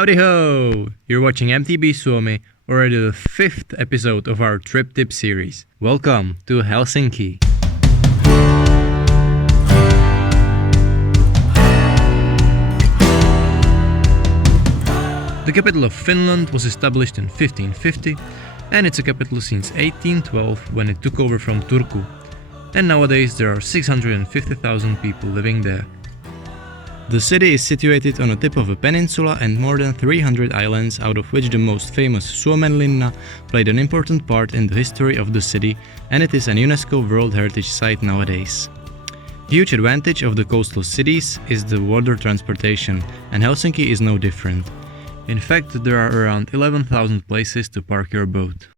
Howdy ho! You're watching MTB Suomi, already the 5th episode of our trip tip series. Welcome to Helsinki. The capital of Finland was established in 1550, and it's a capital since 1812 when it took over from Turku. And nowadays there are 650,000 people living there. The city is situated on the tip of a peninsula and more than 300 islands, out of which the most famous Suomenlinna played an important part in the history of the city, and it is an UNESCO World Heritage Site nowadays. Huge advantage of the coastal cities is the water transportation, and Helsinki is no different. In fact, there are around 11,000 places to park your boat.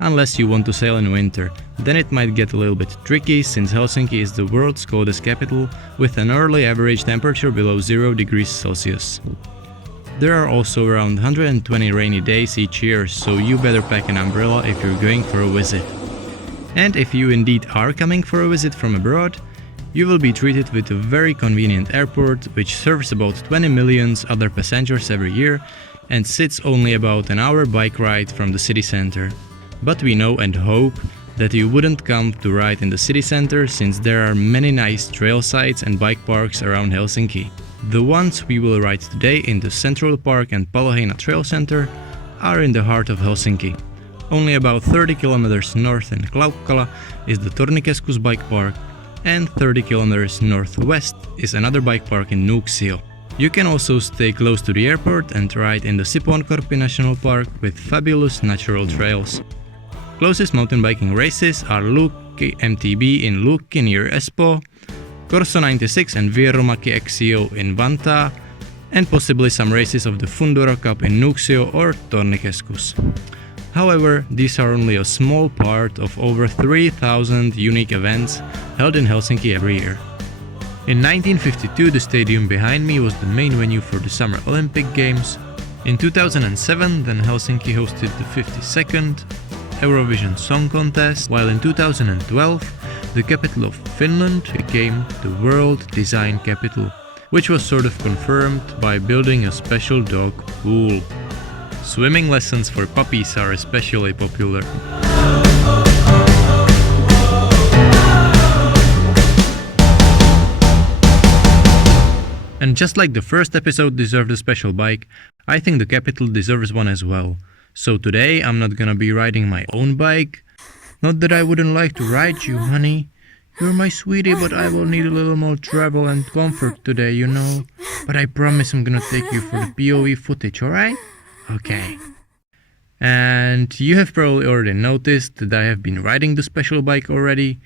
Unless you want to sail in winter, then it might get a little bit tricky since Helsinki is the world's coldest capital with an early average temperature below 0 degrees Celsius. There are also around 120 rainy days each year, so you better pack an umbrella if you're going for a visit. And if you indeed are coming for a visit from abroad, you will be treated with a very convenient airport which serves about 20 million other passengers every year and sits only about an hour bike ride from the city center. But we know and hope that you wouldn't come to ride in the city center since there are many nice trail sites and bike parks around Helsinki. The ones we will ride today in the Central Park and Palohaina Trail Center are in the heart of Helsinki. Only about 30 kilometers north in Klaukkala is the Tornikeskus bike park, and 30 kilometers northwest is another bike park in Nuuksio. You can also stay close to the airport and ride in the Sipoonkorpi National Park with fabulous natural trails. Closest mountain biking races are Luukki MTB in Luukki near Espoo, Corso 96 and Vierumäki XCO in Vantaa, and possibly some races of the Fundura Cup in Nuuksio or Tornikeskus. However, these are only a small part of over 3,000 unique events held in Helsinki every year. In 1952, the stadium behind me was the main venue for the Summer Olympic Games. In 2007, then Helsinki hosted the 52nd Eurovision Song Contest, while in 2012 the capital of Finland became the World Design Capital, which was sort of confirmed by building a special dog pool. Swimming lessons for puppies are especially popular. And just like the first episode deserved a special bike, I think the capital deserves one as well. So today I'm not gonna be riding my own bike. Not that I wouldn't like to ride you, honey. You're my sweetie, but I will need a little more travel and comfort today, you know. But I promise I'm gonna take you for the POV footage, alright? Okay. And you have probably already noticed that I have been riding the special bike already,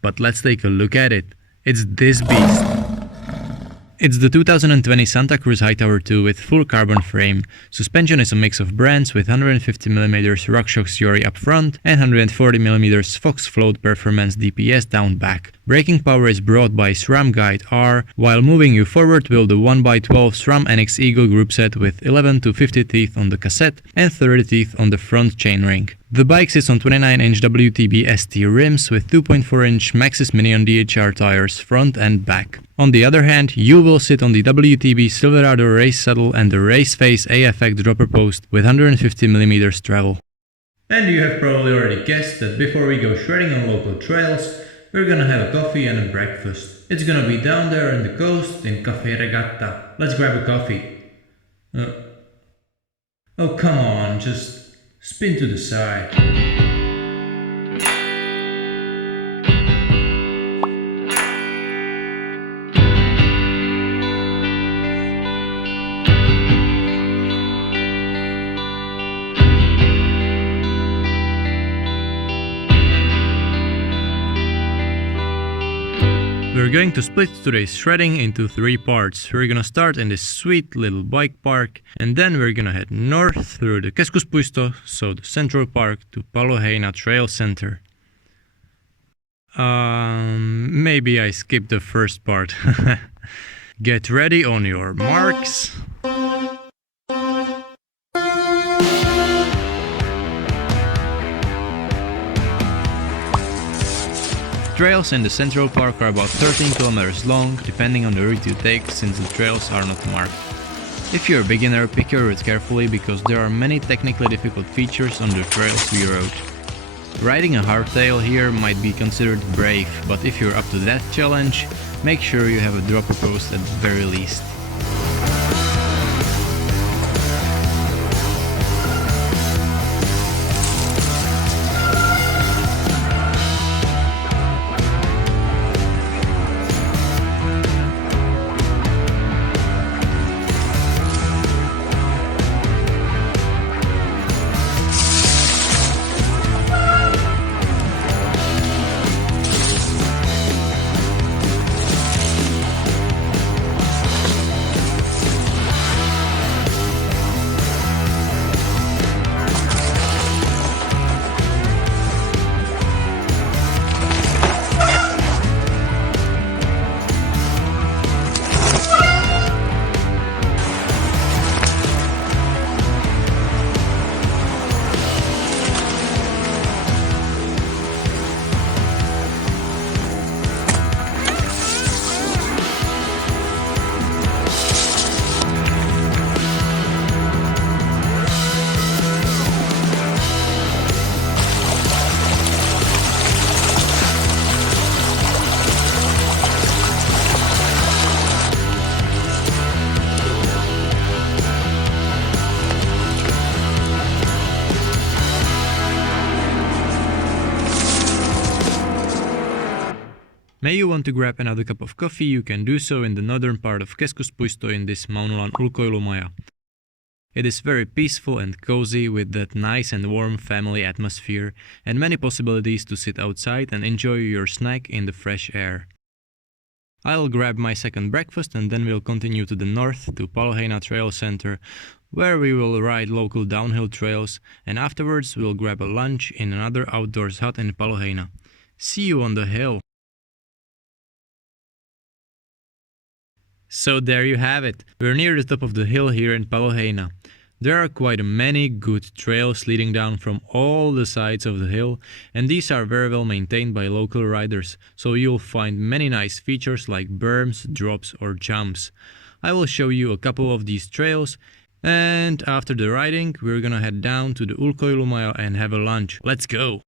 but let's take a look at it. It's this beast. It's the 2020 Santa Cruz Hightower 2 with full carbon frame. Suspension is a mix of brands with 150mm RockShox Yori up front and 140mm Fox Float Performance DPS down back. Braking power is brought by SRAM Guide R, while moving you forward will the 1x12 SRAM NX Eagle group set with 11 to 50 teeth on the cassette and 30 teeth on the front chainring. The bike sits on 29-inch WTB ST rims with 2.4-inch Maxxis Mini on DHR tires front and back. On the other hand, you will sit on the WTB Silverado race saddle and the Raceface AFX dropper post with 150mm travel. And you have probably already guessed that before we go shredding on local trails, we're gonna have a coffee and a breakfast. It's gonna be down there on the coast in Cafe Regatta. Let's grab a coffee. Oh come on, just spin to the side. We're going to split today's shredding into 3 parts. We're gonna start in this sweet little bike park, and then we're gonna head north through the Keskuspuisto, so the Central Park, to Palohaina Trail Center. Maybe I skipped the first part. Get ready on your marks. Trails in the Central Park are about 13 kilometers long, depending on the route you take, since the trails are not marked. If you're a beginner, pick your route carefully because there are many technically difficult features on the trails we rode. Riding a hardtail here might be considered brave, but if you're up to that challenge, make sure you have a dropper post at the very least. May you want to grab another cup of coffee, you can do so in the northern part of Keskuspuisto in this Maunulan ulkoilumaja. It is very peaceful and cozy with that nice and warm family atmosphere and many possibilities to sit outside and enjoy your snack in the fresh air. I'll grab my second breakfast and then we'll continue to the north to Palohaina Trail Center, where we will ride local downhill trails, and afterwards we'll grab a lunch in another outdoors hut in Palohaina. See you on the hill! So there you have it, we're near the top of the hill here in Palohaina. There are quite many good trails leading down from all the sides of the hill, and these are very well maintained by local riders, so you'll find many nice features like berms, drops or jumps. I will show you a couple of these trails, and after the riding we're gonna head down to the ulkoilumaja and have a lunch. Let's go!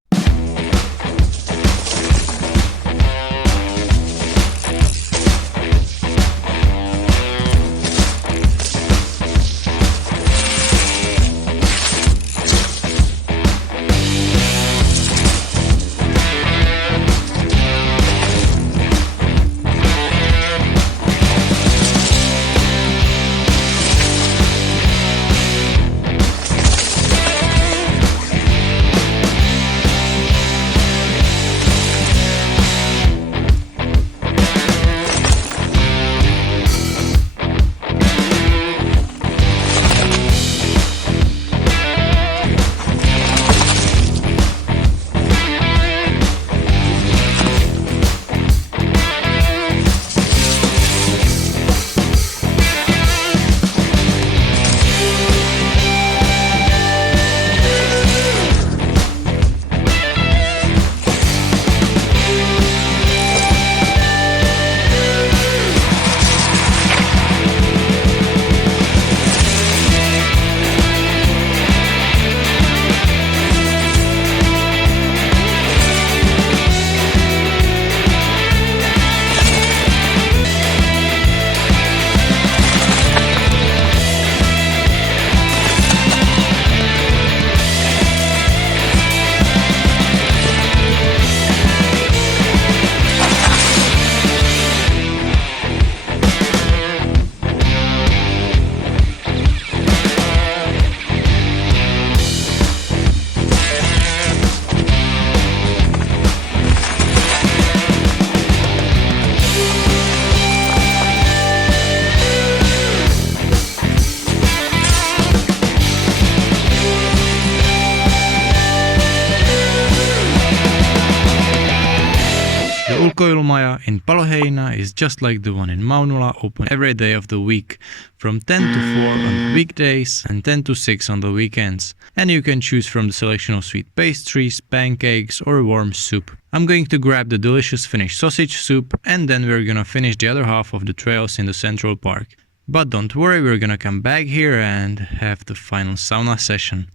Ulkoilumaja in Palohaina is just like the one in Maunula, open every day of the week, from 10 to 4 on weekdays and 10 to 6 on the weekends. And you can choose from the selection of sweet pastries, pancakes or warm soup. I'm going to grab the delicious Finnish sausage soup and then we're gonna finish the other half of the trails in the Central Park. But don't worry, we're gonna come back here and have the final sauna session.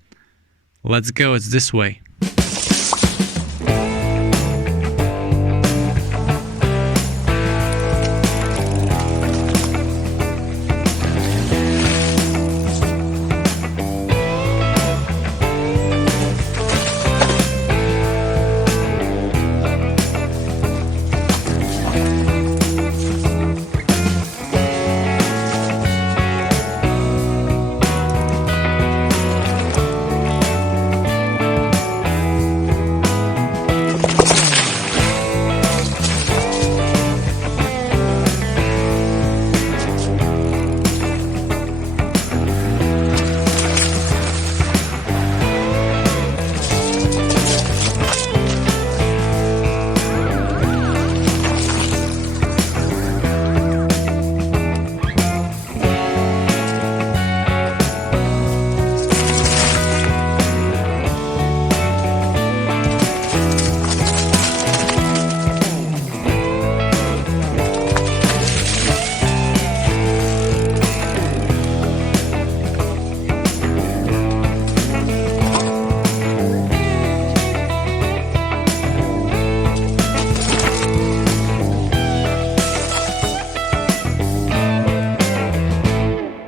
Let's go, it's this way.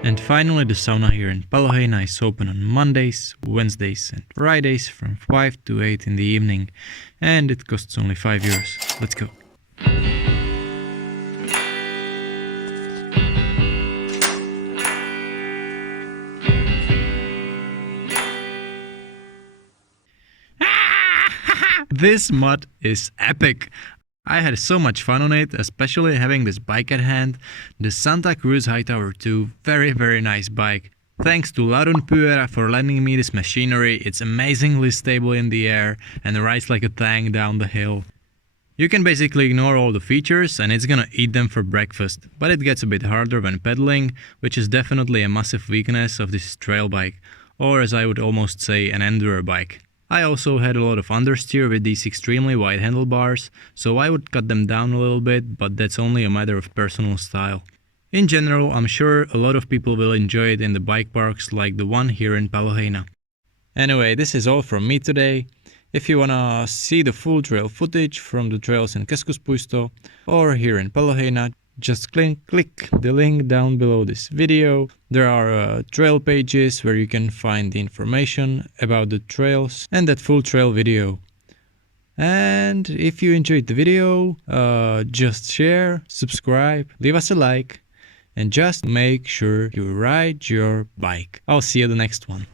And finally, the sauna here in Palohaina is open on Mondays, Wednesdays and Fridays from 5 to 8 in the evening, and it costs only €5. Let's go. This mud is epic. I had so much fun on it, especially having this bike at hand, the Santa Cruz Hightower 2, very nice bike. Thanks to Larun Pyörä for lending me this machinery, it's amazingly stable in the air and rides like a tank down the hill. You can basically ignore all the features and it's gonna eat them for breakfast, but it gets a bit harder when pedaling, which is definitely a massive weakness of this trail bike, or as I would almost say, an enduro bike. I also had a lot of understeer with these extremely wide handlebars, so I would cut them down a little bit, but that's only a matter of personal style. In general, I'm sure a lot of people will enjoy it in the bike parks like the one here in Palohaina. Anyway, this is all from me today. If you wanna see the full trail footage from the trails in Keskuspuisto or here in Palohaina, just click the link down below this video. There are trail pages where you can find the information about the trails and that full trail video. And if you enjoyed the video, just share, subscribe, leave us a like, and just make sure you ride your bike. I'll see you the next one.